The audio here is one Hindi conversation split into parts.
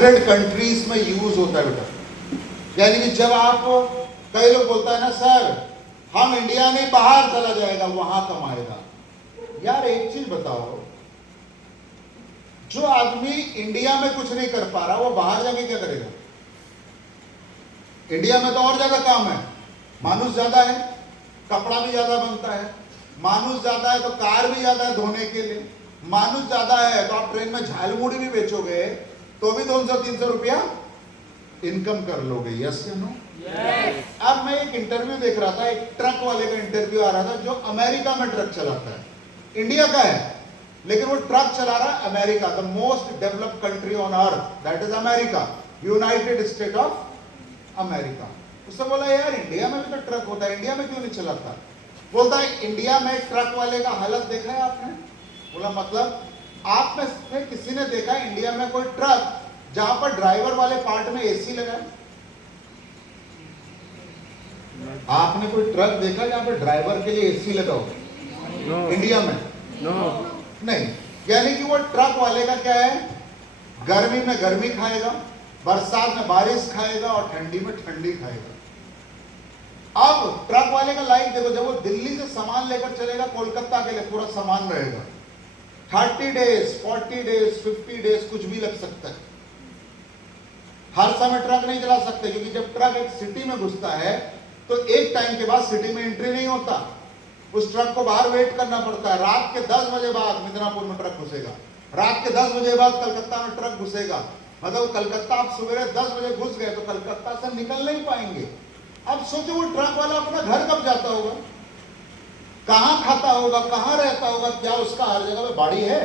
100 कंट्रीज में यूज होता है बेटा। यानी कि जब आप, कई लोग बोलता है ना सर हम इंडिया नहीं बाहर चला जाएगा वहां कमाएगा। यार एक चीज बताओ, जो आदमी इंडिया में कुछ नहीं कर पा रहा वो बाहर जाके क्या करेगा? इंडिया में तो और ज्यादा काम है, मानुष ज्यादा है, कपड़ा भी ज्यादा बनता है, मानुष ज्यादा है तो कार भी ज्यादा है धोने के लिए, मानुष ज्यादा है तो आप ट्रेन में झालमुड़ी भी बेचोगे तो भी 200-300 रुपया इनकम कर लोगे। यस या नो? अब मैं एक इंटरव्यू देख रहा था, एक ट्रक वाले का इंटरव्यू आ रहा था जो अमेरिका में ट्रक चलाता है, इंडिया का है लेकिन वो ट्रक चला रहा है America, the most developed country on earth, that is America, United state of America. उसने बोला यार इंडिया में भी तो ट्रक होता है, इंडिया में क्यों नहीं चलाता? बोलता है इंडिया में ट्रक वाले का हालत देखा है आपने? बोला मतलब? आप में से किसी ने देखा है इंडिया में कोई ट्रक जहां पर ड्राइवर वाले पार्ट में एसी लगा है? आपने कोई ट्रक देखा जहां पर ड्राइवर के लिए एसी लगा हो? इंडिया में नहीं। यानी कि वो ट्रक वाले का क्या है, गर्मी में गर्मी खाएगा, बरसात में बारिश खाएगा और ठंडी में ठंडी खाएगा। अब ट्रक वाले का लाइफ देखो, जब वो दिल्ली से सामान लेकर चलेगा कोलकाता के लिए पूरा सामान रहेगा, 30 डेज 40 डेज 50 डेज कुछ भी लग सकता है। हर समय ट्रक नहीं चला सकते क्योंकि जब ट्रक एक सिटी में घुसता है तो एक टाइम के बाद सिटी में एंट्री नहीं होता, उस ट्रक को बाहर वेट करना पड़ता है। रात के 10 बजे बाद मिदनापुर में ट्रक घुसेगा, रात के 10 बजे बाद कलकत्ता में ट्रक घुसेगा। मतलब कलकत्ता आप सवेरे 10 बजे घुस गए तो कलकत्ता से निकल नहीं पाएंगे। अब सोचो वो ट्रक वाला अपना घर कब जाता होगा, कहां खाता होगा, कहां रहता होगा, क्या उसका हर जगह पे बाड़ी है?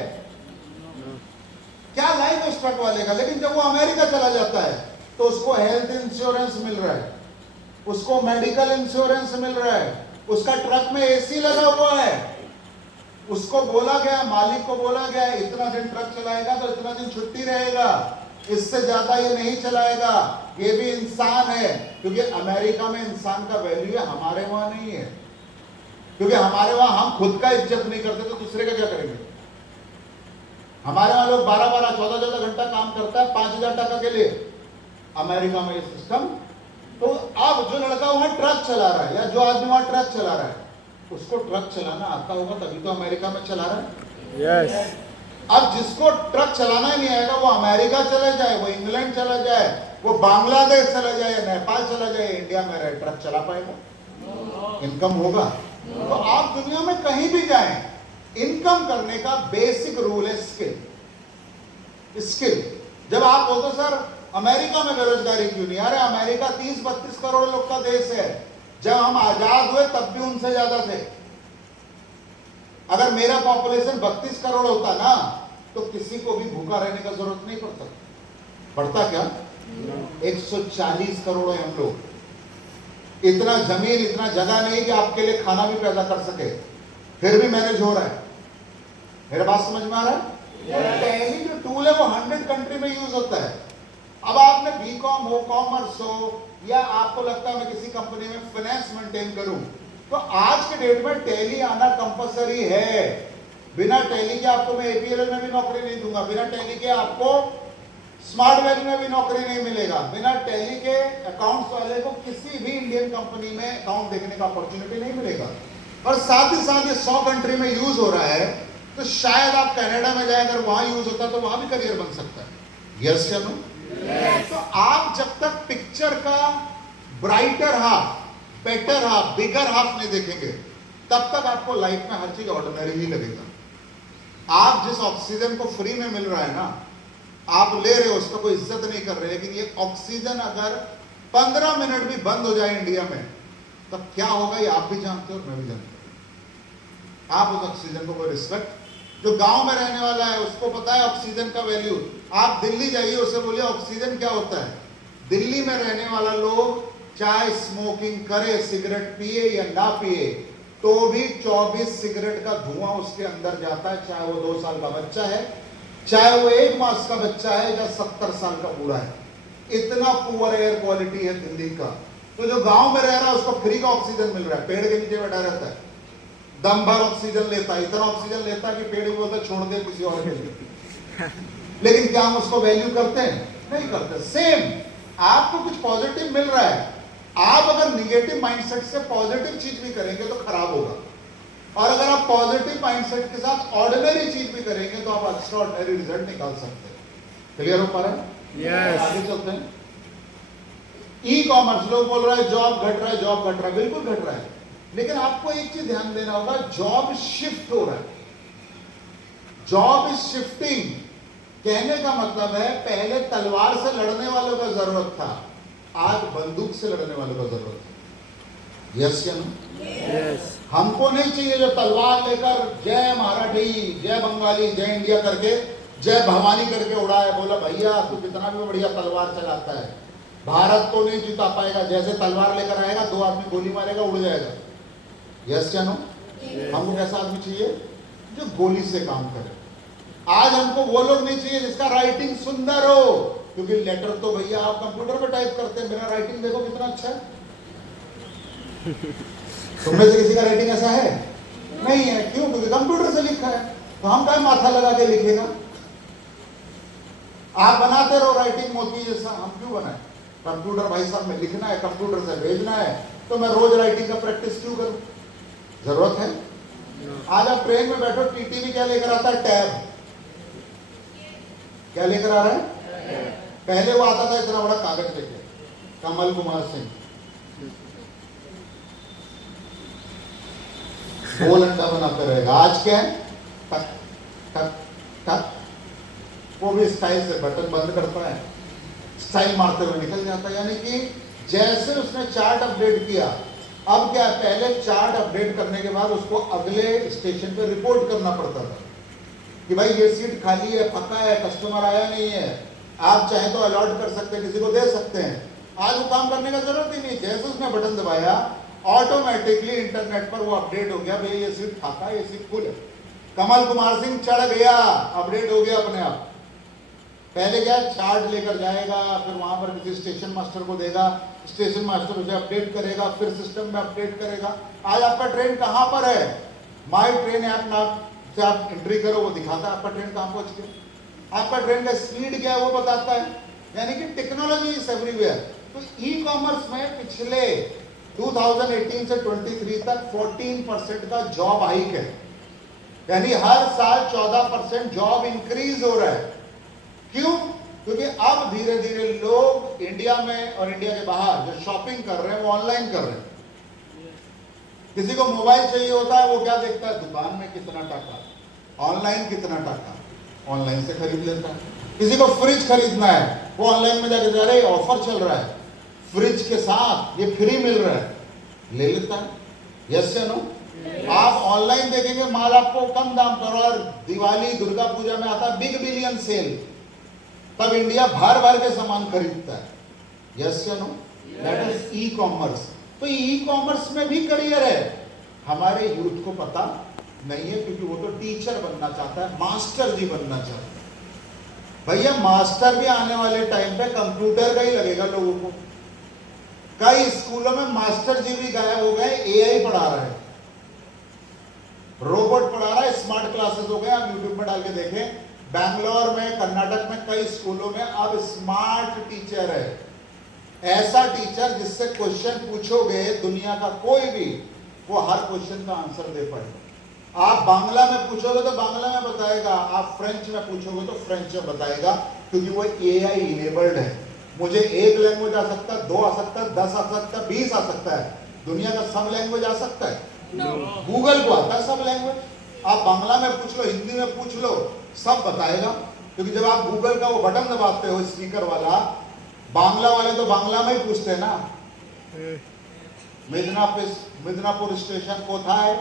क्या लाइफ है उस ट्रक वाले का? लेकिन जब वो अमेरिका चला जाता है तो उसको हेल्थ इंश्योरेंस मिल रहा है, उसको मेडिकल इंश्योरेंस मिल रहा है, उसका ट्रक में एसी लगा हुआ है, उसको बोला गया, मालिक को बोला गया इतना दिन ट्रक चलाएगा तो इतना दिन छुट्टी रहेगा, इससे ज्यादा ये नहीं चलाएगा। ये भी इंसान है, क्योंकि अमेरिका में इंसान का वैल्यू है, हमारे वहां नहीं है। क्योंकि हमारे वहां हम खुद का इज्जत नहीं करते तो दूसरे का क्या करेंगे? हमारे वहां लोग 12-12 14-14 घंटा काम करता है 5,000 टका के लिए, अमेरिका में ये सिस्टम। तो अब जो लड़का वहां ट्रक चला रहा है या जो आदमी वहां ट्रक चला रहा है उसको ट्रक चलाना आता होगा तभी तो अमेरिका में चला रहा है। यस। अब जिसको ट्रक चलाना ही नहीं आएगा वो अमेरिका चला जाए, वो इंग्लैंड चला जाए, वो बांग्लादेश चला जाए, नेपाल चला जाए, इंडिया में रहे ट्रक चला पाएगा? इनकम होगा? तो आप दुनिया में कहीं भी जाएं, इनकम करने का बेसिक रूल है स्किल। स्किल। जब आप बोलते सर अमेरिका में बेरोजगारी क्यों नहीं? अरे अमेरिका 30-32 करोड़ लोग का देश है, जब हम आजाद हुए तब भी उनसे ज्यादा थे। अगर मेरा पॉपुलेशन 32 करोड़ होता ना तो किसी को भी भूखा रहने का जरूरत नहीं पड़ता। पड़ता क्या? 140 करोड़ है हम लोग, इतना जमीन इतना जगह नहीं कि आपके लिए खाना भी पैदा कर सके, फिर भी मैनेज हो रहा है। मेरे बात समझ में आ रहा है? टैली जो टूल है वो 100 कंट्री में यूज होता है। अब आपने बीकॉम हो, कॉमर्स हो, या आपको लगता है मैं किसी कंपनी में फाइनेंस मेंटेन करूं, तो आज के डेट में टैली आना कंपलसरी है। बिना टैली के आपको मैं एपीएल में भी नौकरी नहीं दूंगा, बिना टैली के आपको स्मार्ट वैली में भी नौकरी नहीं मिलेगा, बिना टैली के अकाउंट्स वाले को किसी भी इंडियन कंपनी में अकाउंट देखने का अपॉर्चुनिटी नहीं मिलेगा। और साथ ही साथ ये 100 कंट्री में यूज हो रहा है, तो शायद आप कनाडा में जाए, अगर वहां यूज होता तो वहां भी करियर बन सकता है। यस या नो? तो आप जब तक पिक्चर का ब्राइटर हाफ, बेटर हाफ, बिगर हाफ नहीं देखेंगे तब तक आपको लाइफ में हर चीज ऑर्डिनरी ही लगेगा। आप जिस ऑक्सीजन को फ्री में मिल रहा है ना, आप ले रहे हो, उसका कोई इज्जत नहीं कर रहे, लेकिन ये ऑक्सीजन अगर 15 मिनट भी बंद हो जाए इंडिया में तब क्या होगा ये आप भी जानते हो और मैं भी जानता हूं। आप उस ऑक्सीजन को कोई रिस्पेक्ट, जो गांव में रहने वाला है उसको पता है ऑक्सीजन का वैल्यू। आप दिल्ली जाइए, उससे बोलिए ऑक्सीजन क्या होता है। दिल्ली में रहने वाला लोग चाहे स्मोकिंग करे, सिगरेट पिए या ना पिए, तो भी 24 सिगरेट का धुआं उसके अंदर जाता है, चाहे वो 2 साल का बच्चा है, चाहे वो 1 मास का बच्चा है या 70 साल का बूढ़ा है। इतना पुअर एयर क्वालिटी है दिल्ली का। तो जो गांव में रह रहा है उसको फ्री का ऑक्सीजन मिल रहा है, पेड़ के नीचे बैठा रहता है, दम भर ऑक्सीजन लेता है, इतना ऑक्सीजन लेता है कि पेड़ भी बोलता छोड़ दे किसी और के लिए। लेकिन क्या हम उसको वैल्यू करते हैं? नहीं करते। सेम, आपको कुछ पॉजिटिव मिल रहा है, आप अगर निगेटिव माइंडसेट से पॉजिटिव चीज भी करेंगे तो खराब होगा, और अगर आप पॉजिटिव माइंडसेट के साथ ऑर्डिनरी चीज भी करेंगे तो आप एक्स्ट्रा ऑर्डिनरी रिजल्ट निकाल सकते हैं। क्लियर हो पा रहा है? Yes. आगे चलते हैं। ई कॉमर्स, लोग बोल रहे हैं जॉब घट रहा है, जॉब घट रहा है, बिल्कुल घट रहा है, लेकिन आपको एक चीज ध्यान देना होगा, जॉब शिफ्ट हो रहा है। Job is shifting. कहने का मतलब है पहले तलवार से लड़ने वालों का जरूरत था, आज बंदूक से लड़ने वालों का जरूरत है। यस या नो? Yes. हमको नहीं चाहिए जो तलवार लेकर जय मराठी, जय बंगाली, जय इंडिया करके, जय भवानी करके उड़ा है, बोला भैया तू कितना भी बढ़िया तलवार चलाता है, भारत को नहीं जीता पाएगा। जैसे तलवार लेकर आएगा, दो आदमी गोली मारेगा, उड़ जाएगा। यस या नो? हमको कैसा आदमी चाहिए? जो गोली से काम करे। आज हमको वो लोग नहीं चाहिए जिसका राइटिंग सुंदर हो, क्योंकि लेटर तो भैया आप कंप्यूटर पर टाइप करते हैं, मेरा राइटिंग देखो कितना अच्छा है। तुमने से किसी का राइटिंग ऐसा है? नहीं है। क्यों? क्योंकि कंप्यूटर से लिखा है। तो हम क्या माथा लगा के लिखेगा? आप बनाते रहो राइटिंग मोती जैसा, हम क्यों बनाए? कंप्यूटर भाई साहब में लिखना है, कंप्यूटर से भेजना है, तो मैं रोज राइटिंग का प्रैक्टिस क्यों करूं? जरूरत है? आज आप ट्रेन में बैठो, टीटी भी क्या लेकर आता है? टैब। क्या लेकर आ रहा है? पहले वो आता था इतना बड़ा कागज लेके, कमल कुमार सिंह, गोल अंडा बनाते रहेगा। आज क्या है? टक टक टक, वो भी स्टाइल से बटन बंद करता है, स्टाइल मारते हुए निकल जाता है। यानी कि जैसे उसने चार्ट अपडेट किया, अब क्या है, पहले चार्ट अपडेट करने के बाद उसको अगले स्टेशन पे रिपोर्ट करना पड़ता था कि भाई ये सीट खाली है, पक्का है, कस्टमर आया नहीं है, आप चाहे तो अलॉट कर सकते हैं, किसी को दे सकते हैं। आज वो काम करने का जरूरत ही नहीं, जैसे उसने बटन दबाया ऑटोमेटिकली इंटरनेट पर वो अपडेट हो गया, भाई ये सीट फाका है, ये सीट फुल है। कमल कुमार सिंह चढ़ गया, अपडेट हो गया अपने आप। पहले क्या, चार्ट लेकर जाएगा, फिर वहां पर किसी स्टेशन मास्टर को देगा, स्टेशन मास्टर उसे अपडेट करेगा, फिर सिस्टम में अपडेट करेगा। आज आपका ट्रेन कहां पर है, माई ट्रेन ऐप ना से आप एंट्री करो, वो दिखाता है आपका ट्रेन कहां पहुंच गया, आपका ट्रेन का स्पीड क्या है वो बताता है। यानी कि टेक्नोलॉजी इज एवरीवेयर। तो ई कॉमर्स में पिछले 2018 से 23 तक 14% का जॉब हाइक है, यानी हर साल 14% जॉब इंक्रीज हो रहा है। क्यों? क्योंकि अब धीरे धीरे लोग इंडिया में और इंडिया के बाहर जो शॉपिंग कर रहे हैं वो ऑनलाइन कर रहे हैं। किसी को मोबाइल चाहिए होता है, वो क्या देखता है, दुकान में कितना टका, ऑनलाइन कितना टका, ऑनलाइन से खरीद लेता है। किसी को फ्रिज खरीदना है, वो ऑनलाइन में जाके, अरे ऑफर चल रहा है, फ्रिज के साथ ये फ्री मिल रहा है, ले लेता है। यस या नो? आप ऑनलाइन देखेंगे माल आपको कम दाम पर, और दिवाली दुर्गा पूजा में आता है बिग बिलियन सेल, तब इंडिया भर भर के सामान खरीदता है। यस या no? That is e commerce. तो ई कॉमर्स में भी करियर है, हमारे यूथ को पता नहीं है, क्योंकि वो तो टीचर बनना चाहता है, मास्टर जी बनना चाहता है। भैया मास्टर भी आने वाले टाइम पे कंप्यूटर का ही लगेगा लोगों को। कई स्कूलों में मास्टर जी भी गायब हो गए, एआई पढ़ा रहा है, रोबोट पढ़ा रहा है, स्मार्ट क्लासेस हो गए। आप यूट्यूब में डाल के देखें, बैंगलोर में, कर्नाटक में कई स्कूलों में अब स्मार्ट टीचर है, ऐसा टीचर जिससे क्वेश्चन पूछोगे दुनिया का कोई भी, वो हर क्वेश्चन का आंसर दे पाएगा। आप बांग्ला में पूछोगे तो बांग्ला में बताएगा, आप फ्रेंच में पूछोगे तो फ्रेंच में बताएगा, क्योंकि वो एआई इनेबल्ड है। मुझे एक लैंग्वेज आ सकता है, 2 आ सकता है, 10 आ सकता है, 20 आ सकता है, दुनिया का सब लैंग्वेज आ सकता है? गूगल को आता है सब लैंग्वेज। आप बांग्ला में पूछ लो, हिंदी में पूछ लो, सब बताएगा, क्योंकि जब आप गूगल का वो बटन दबाते हो स्पीकर वाला, बांग्ला वाले तो बांग्ला में ही पूछते हैं ना, मिदनापुर स्टेशन कोथाय,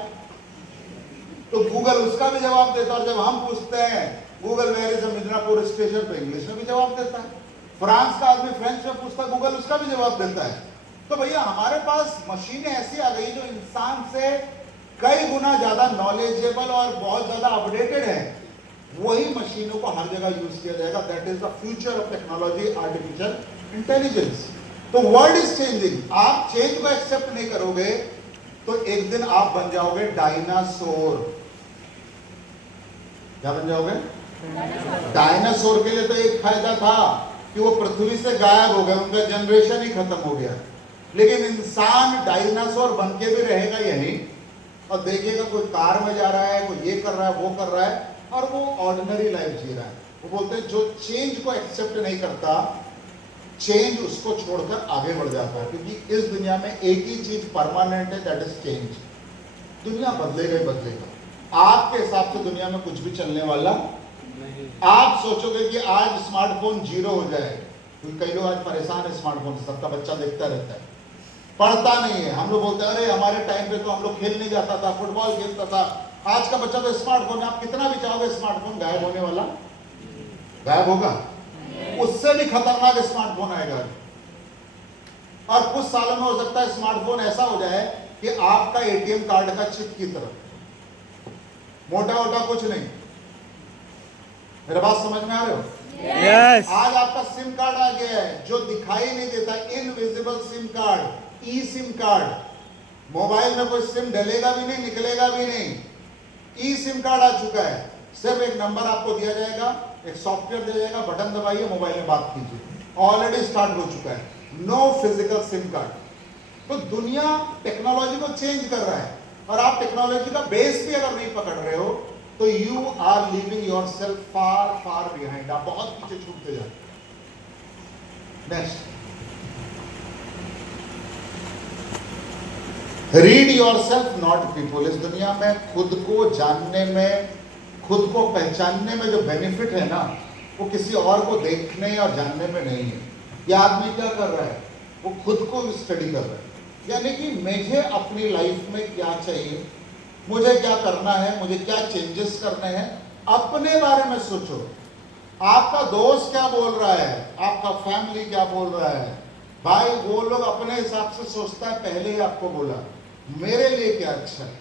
तो गूगल उसका भी जवाब देता है। और जब हम पूछते हैं Google where is Midnapore station, तो इंग्लिश में भी जवाब देता है। फ्रांस का आदमी फ्रेंच में पूछता है, गूगल उसका भी जवाब देता है। तो भैया हमारे पास मशीनें ऐसी आ गई जो इंसान से कई गुना ज्यादा नॉलेजेबल और बहुत ज्यादा अपडेटेड है। वही मशीनों को हर जगह यूज किया जाएगा। That is the future of technology, artificial intelligence. तो वर्ल्ड इज चेंजिंग। आप चेंज को एक्सेप्ट नहीं करोगे तो एक दिन आप बन जाओगे डायनासोर। क्या बन जाओगे? डायनासोर के लिए तो एक फायदा था कि वो पृथ्वी से गायब हो गए, उनका जनरेशन ही खत्म हो गया। लेकिन इंसान डायनासोर बन के भी रहेगा यहीं, और देखिएगा कोई कार में जा रहा है, कोई ये कर रहा है, वो कर रहा है, और वो ऑर्डिनरी लाइफ जी रहा है। वो बोलते हैं जो चेंज को एक्सेप्ट नहीं करता, चेंज उसको छोड़कर आगे बढ़ जाता है। क्योंकि इस दुनिया में एक ही चीज परमानेंट है, दैट इज चेंज। दुनिया बदलेगा ही बदलेगा। आपके हिसाब से दुनिया में कुछ भी चलने वाला नहीं। आप सोचोगे कि आज स्मार्टफोन जीरो हो जाए, क्योंकि कई लोग आज परेशान है स्मार्टफोन से, सबका बच्चा देखता रहता है, पढ़ता नहीं है। हम लोग बोलते हैं अरे हमारे टाइम पे तो हम लोग खेलने जाता था, फुटबॉल खेलता था, आज का बच्चा तो स्मार्टफोन। आप कितना भी चाहोगे स्मार्टफोन गायब होने वाला? गायब होगा? उससे भी खतरनाक स्मार्टफोन आएगा। और कुछ सालों में हो सकता है स्मार्टफोन ऐसा हो जाए कि आपका एटीएम कार्ड का चिप की तरह, मोटा मोटा कुछ नहीं। मेरा बात समझ में आ रहे हो? Yes. आज आपका सिम कार्ड आ गया है जो दिखाई नहीं देता, इनविजिबल सिम कार्ड, ई सिम कार्ड। मोबाइल में कोई सिम डलेगा भी नहीं, निकलेगा भी नहीं, ई सिम कार्ड आ चुका है। सिर्फ एक नंबर आपको दिया जाएगा, एक सॉफ्टवेयर दिया जाएगा, बटन दबाइए, मोबाइल में बात कीजिए। ऑलरेडी स्टार्ट हो चुका है, नो फिजिकल सिम कार्ड। तो दुनिया टेक्नोलॉजी को चेंज कर रहा है, और आप टेक्नोलॉजी का बेस भी अगर नहीं पकड़ रहे हो तो you are living yourself far far behind. आप बहुत पीछे छूटते जाते। Next, read yourself not people. इस दुनिया में खुद को जानने में, खुद को पहचानने में जो बेनिफिट है ना, वो किसी और को देखने और जानने में नहीं है। यह आदमी क्या कर रहा है? वो खुद को स्टडी कर रहा है, यानी कि मुझे अपनी लाइफ में क्या चाहिए, मुझे क्या करना है, मुझे क्या चेंजेस करने हैं, अपने बारे में सोचो। आपका दोस्त क्या बोल रहा है, आपका फैमिली क्या बोल रहा है, भाई वो लोग अपने हिसाब से सोचता है, पहले ही आपको बोला मेरे लिए क्या अच्छा है,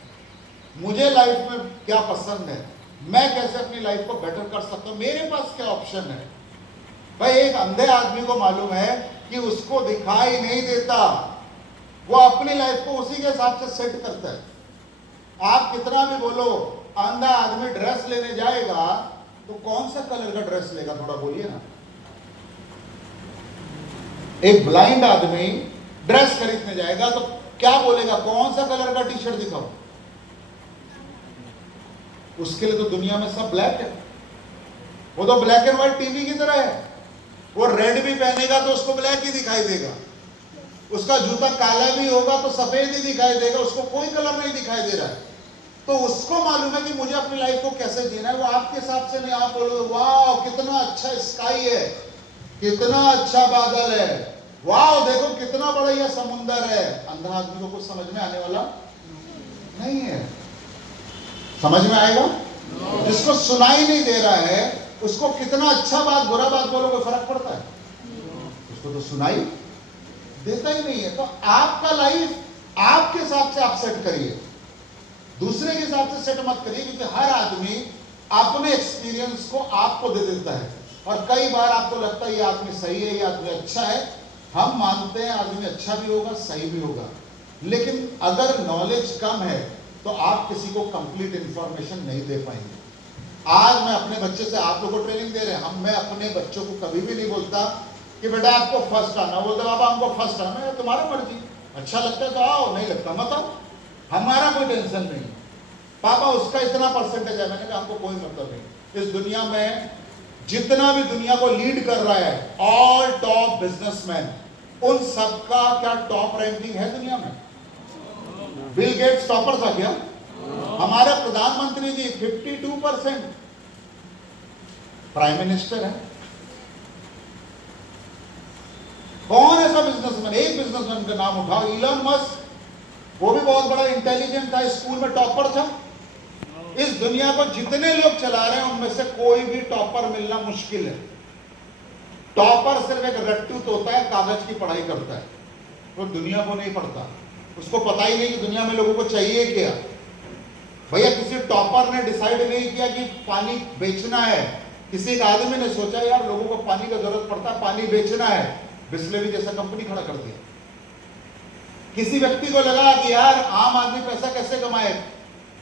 मुझे लाइफ में क्या पसंद है, मैं कैसे अपनी लाइफ को बेटर कर सकता हूं, मेरे पास क्या ऑप्शन है। भाई एक अंधे आदमी को मालूम है कि उसको दिखाई नहीं देता, वो अपनी लाइफ को उसी के हिसाब से सेट करता है। आप कितना भी बोलो, अंधा आदमी ड्रेस लेने जाएगा तो कौन सा कलर का ड्रेस लेगा, थोड़ा बोलिए ना। एक ब्लाइंड आदमी ड्रेस खरीदने जाएगा तो क्या बोलेगा, कौन सा कलर का टी शर्ट दिखाओ। उसके लिए तो दुनिया में सब ब्लैक है, वो तो ब्लैक एंड व्हाइट टीवी की तरह है। वो रेड भी पहनेगा तो उसको ब्लैक ही दिखाई देगा, उसका जूता काला भी होगा तो सफेद ही दिखाई देगा, उसको कोई कलर नहीं दिखाई दे रहा है। तो उसको मालूम है कि मुझे अपनी लाइफ को कैसे जीना है। वो आपके हिसाब से नहीं। आप बोलोगे वाह कितना अच्छा स्काई है, कितना अच्छा बादल है, वाह देखो कितना बड़ा यह समुंदर है। अंधा आदमी को कुछ समझ में आने वाला नहीं है। समझ में आएगा? जिसको सुनाई नहीं दे रहा है उसको कितना अच्छा बात बुरा बात बोलो, कोई फर्क पड़ता है? उसको तो सुनाई देता ही नहीं है। तो आपका लाइफ आपके हिसाब से आप सेट करिए, दूसरे के हिसाब से सेट मत करिए, क्योंकि हर आदमी अपने एक्सपीरियंस को आपको दे देता है। और कई बार आपको लगता है ये आदमी सही है, ये आदमी अच्छा है। हम मानते हैं आदमी अच्छा भी होगा, सही भी होगा, लेकिन अगर नॉलेज कम है तो आप किसी को कंप्लीट इंफॉर्मेशन नहीं दे पाएंगे। आज मैं अपने बच्चे से, आप लोगों को ट्रेनिंग दे रहे हैं, मैं अपने बच्चों को कभी भी नहीं बोलता कि बेटा आपको फर्स्ट आना, बोलते बाबा हमको फर्स्ट आना है, तुम्हारा मर्जी, अच्छा लगता है तो आओ, नहीं लगता मत आओ, हमारा कोई टेंशन नहीं। पापा उसका इतना परसेंटेज है, मैंने कहा हमको कोई मतलब नहीं। इस दुनिया में जितना भी दुनिया को लीड कर रहा है, ऑल टॉप बिजनेसमैन, उन सबका क्या टॉप रैंकिंग है दुनिया में? बिल गेट्स टॉपर था क्या? हमारे प्रधानमंत्री जी 52% प्राइम मिनिस्टर है। कौन ऐसा बिजनेसमैन? एक बिजनेसमैन का नाम उठाओ, इलॉन मस्क, वो भी बहुत बड़ा इंटेलिजेंट था, स्कूल में टॉपर था। इस दुनिया को जितने लोग चला रहे हैं उनमें से कोई भी टॉपर मिलना मुश्किल है। टॉपर सिर्फ एक रट्टूत होता है, कागज की पढ़ाई करता है, वो दुनिया को नहीं पढ़ता। उसको पता ही नहीं कि दुनिया में लोगों को चाहिए क्या। भैया किसी टॉपर ने डिसाइड नहीं किया कि पानी बेचना है, किसी एक आदमी ने सोचा यार लोगों को पानी का जरूरत पड़ता है, पानी बेचना है, बिस्लेरी जैसा कंपनी खड़ा कर दिया। किसी व्यक्ति को लगा कि यार आम आदमी पैसा कैसे कमाए,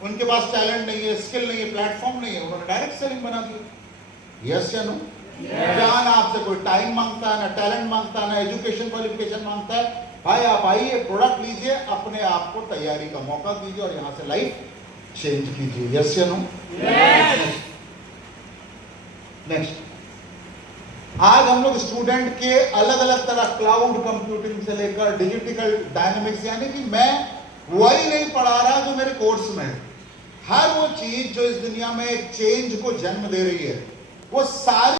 उनके पास टैलेंट नहीं है, स्किल नहीं है, प्लेटफॉर्म नहीं है, उन्होंने डायरेक्ट सेलिंग बना दी। यस या नो? क्या ना आपसे कोई टाइम मांगता है, ना टैलेंट मांगता है, ना एजुकेशन क्वालिफिकेशन मांगता है। भाई आप आइए, प्रोडक्ट लीजिए, अपने आप को तैयारी का मौका दीजिए और यहां से लाइफ चेंज कीजिए। यस या नो? नेक्स्ट, आज हम लोग स्टूडेंट के अलग अलग तरह, क्लाउड कंप्यूटिंग से लेकर डिजिटल डायनेमिक्स, यानी कि मैं वही नहीं पढ़ा रहा जो मेरे कोर्स में है। हर वो चीज जो इस दुनिया में एक चेंज को जन्म दे रही है, वो सारी